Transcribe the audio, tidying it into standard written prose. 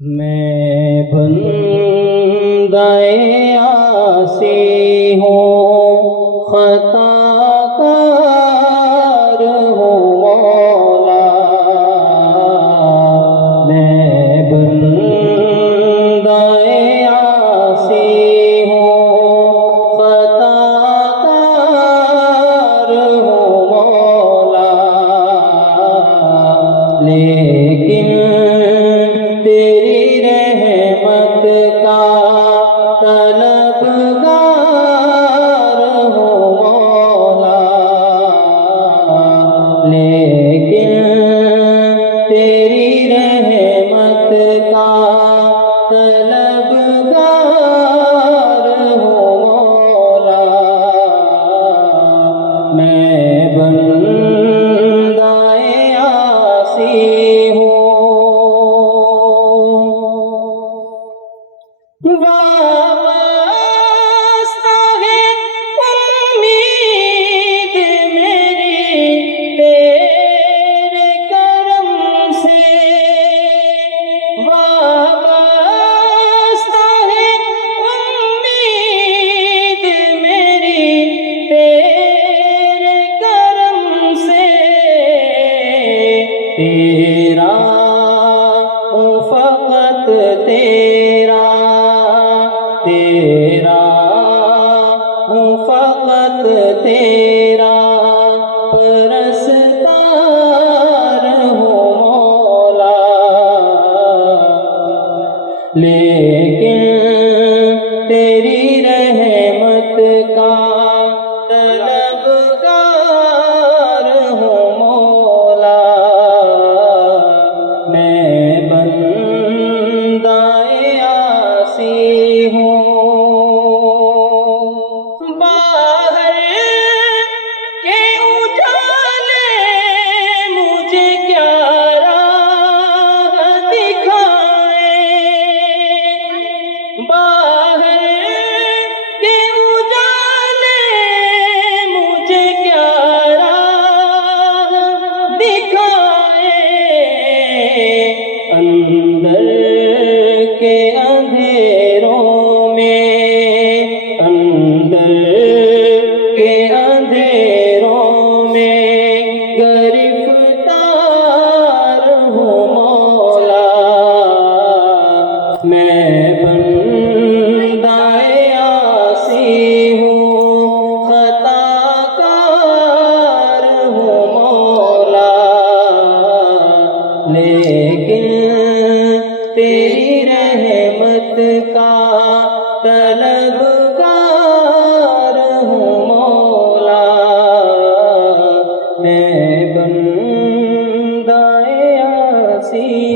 میں بندۂ عاصی ہوں، خطا کار ہوں مولا۔ میں بندۂ عاصی ہوں، خطا کار ہوں مولا، لیکن تیری رحمت کا طلبگار ہوں مولا، لیکن تیری رحمت کا طلبگار ہوں مولا۔ میں بندۂ عاصی ہوں، وابستہ ہے امید میری تیرے کرم سے، وابستہ ہے امید میری تیرے کرم سے، تیرا ہوں فقط تیرا، تیرا ہوں فقط تیرا، پرستار ہوں مولا، لیکن تیری رحمت کا طلبگار ہوں مولا۔ میں بندۂ عاصی ہوں، باہر کے اجالے مجھے کیا راہ دکھائیں، باہر کے اجالے مجھے کیا راہ دکھائیں، اندر کے اندھیروں میں، اندر کے اندھیروں میں گرفتار ہوں مولا۔ میں بندۂ عاصی ہوں، خطا کار ہوں مولا، لیکن تیری رحمت کا طلبگار ہوں مولا۔ میں بندۂ عاصی